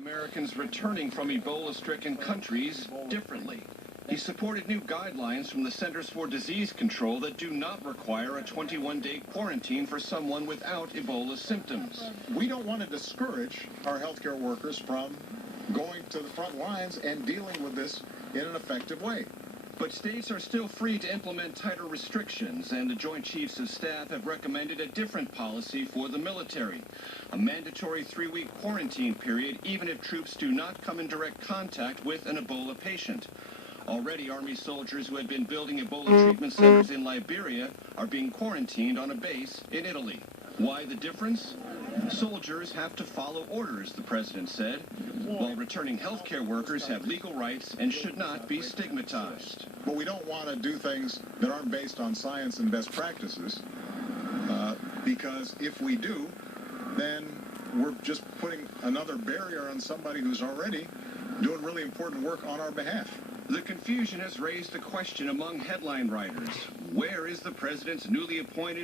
Americans returning from Ebola-stricken countries differently. He supported new guidelines from the Centers for Disease Control that do not require a 21-day quarantine for someone without Ebola symptoms. We don't want to discourage our healthcare workers from going to the front lines and dealing with this in an effective way. But states are still free to implement tighter restrictions, and the Joint Chiefs of Staff have recommended a different policy for the military. A mandatory 3-week quarantine period, even if troops do not come in direct contact with an Ebola patient. Already, Army soldiers who had been building Ebola treatment centers in Liberia are being quarantined on a base in Italy. Why the difference? Soldiers have to follow orders, the president said, while returning healthcare workers have legal rights and should not be stigmatized. But we don't want to do things that aren't based on science and best practices, because if we do, then we're just putting another barrier on somebody who's already doing really important work on our behalf. The confusion has raised a question among headline writers. Where is the president's newly appointed